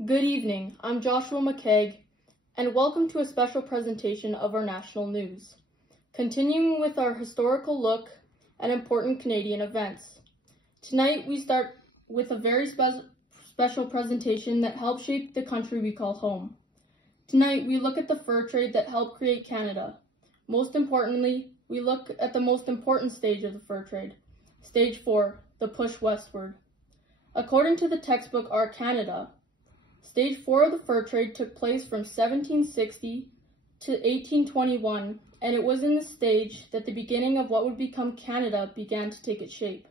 Good evening, I'm Joshua McKeag, and welcome to a special presentation of our national news. Continuing with our historical look at important Canadian events. Tonight we start with a very special presentation that helped shape the country we call home. Tonight we look at the fur trade that helped create Canada. Most importantly, we look at the most important stage of the fur trade, Stage 4, the push westward. According to the textbook Our Canada, Stage 4 of the fur trade took place from 1760 to 1821, and it was in this stage that the beginning of what would become Canada began to take its shape.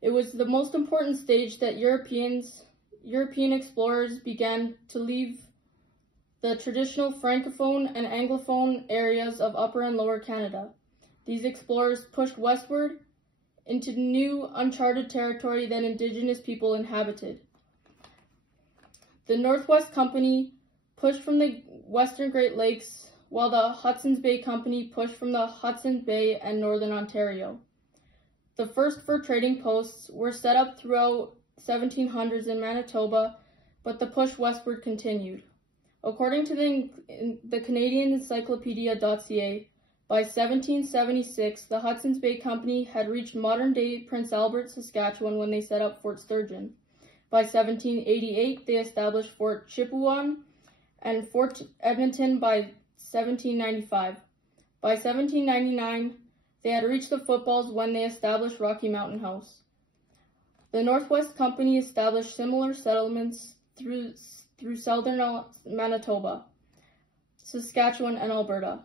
It was the most important stage that European explorers began to leave the traditional Francophone and Anglophone areas of Upper and Lower Canada. These explorers pushed westward into new uncharted territory that Indigenous people inhabited. The Northwest Company pushed from the Western Great Lakes, while the Hudson's Bay Company pushed from the Hudson's Bay and Northern Ontario. The first fur trading posts were set up throughout 1700s in Manitoba, but the push westward continued. According to the Canadian Encyclopedia.ca, by 1776, the Hudson's Bay Company had reached modern-day Prince Albert, Saskatchewan when they set up Fort Sturgeon. By 1788, they established Fort Chipewyan and Fort Edmonton by 1795. By 1799, they had reached the foothills when they established Rocky Mountain House. The Northwest Company established similar settlements through southern Manitoba, Saskatchewan, and Alberta.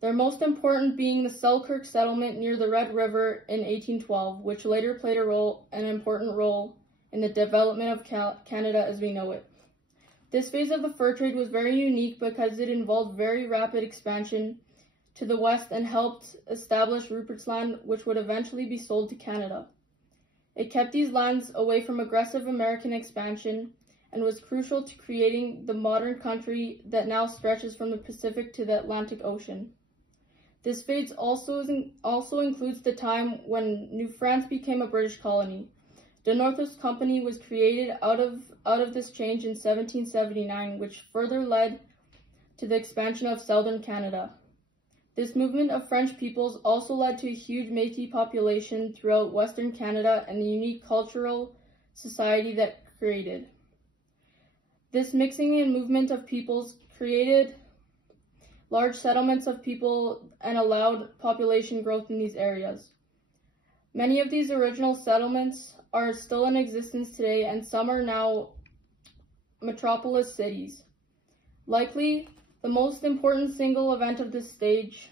Their most important being the Selkirk settlement near the Red River in 1812, which later played an important role in the development of Canada as we know it. This phase of the fur trade was very unique because it involved very rapid expansion to the west and helped establish Rupert's Land, which would eventually be sold to Canada. It kept these lands away from aggressive American expansion and was crucial to creating the modern country that now stretches from the Pacific to the Atlantic Ocean. This phase also includes the time when New France became a British colony. The Northwest Company was created out of this change in 1779, which further led to the expansion of southern Canada. This movement of French peoples also led to a huge Métis population throughout Western Canada and the unique cultural society that created. This mixing and movement of peoples created large settlements of people and allowed population growth in these areas. Many of these original settlements are still in existence today, and some are now metropolis cities. Likely, the most important single event of this stage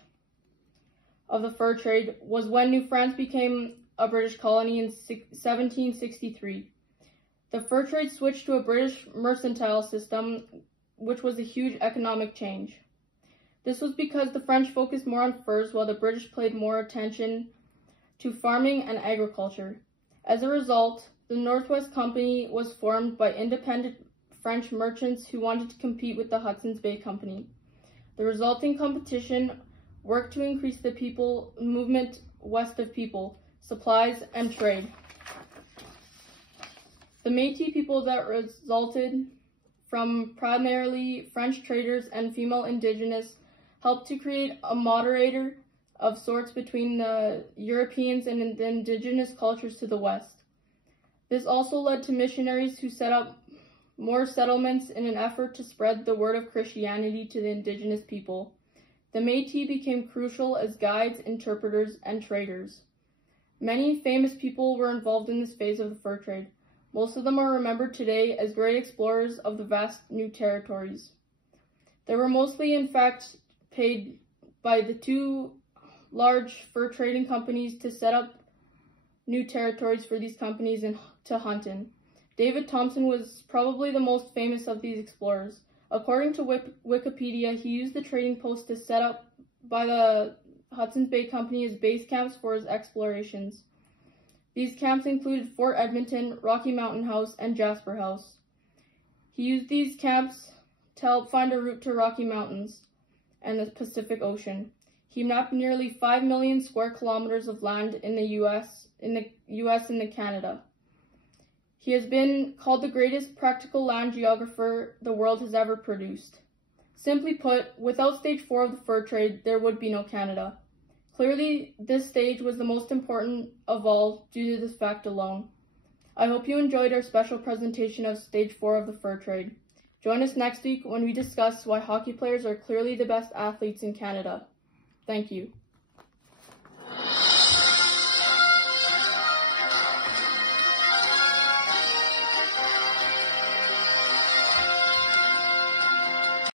of the fur trade was when New France became a British colony in 1763. The fur trade switched to a British mercantile system, which was a huge economic change. This was because the French focused more on furs, while the British paid more attention to farming and agriculture. As a result, the Northwest Company was formed by independent French merchants who wanted to compete with the Hudson's Bay Company. The resulting competition worked to increase the people movement west of people, supplies, and trade. The Métis people that resulted from primarily French traders and female Indigenous helped to create a moderator of sorts between the Europeans and the Indigenous cultures to the west. This also led to missionaries who set up more settlements in an effort to spread the word of Christianity to the Indigenous people. The Métis became crucial as guides, interpreters, and traders. Many famous people were involved in this phase of the fur trade. Most of them are remembered today as great explorers of the vast new territories. They were mostly, in fact, paid by the two large fur trading companies to set up new territories for these companies to hunt in. David Thompson was probably the most famous of these explorers. According to Wikipedia, he used the trading post to set up by the Hudson's Bay Company as base camps for his explorations. These camps included Fort Edmonton, Rocky Mountain House, and Jasper House. He used these camps to help find a route to Rocky Mountains and the Pacific Ocean. He mapped nearly 5 million square kilometers of land in the U.S. and Canada. He has been called the greatest practical land geographer the world has ever produced. Simply put, without Stage 4 of the fur trade, there would be no Canada. Clearly, this stage was the most important of all due to this fact alone. I hope you enjoyed our special presentation of Stage 4 of the fur trade. Join us next week when we discuss why hockey players are clearly the best athletes in Canada. Thank you.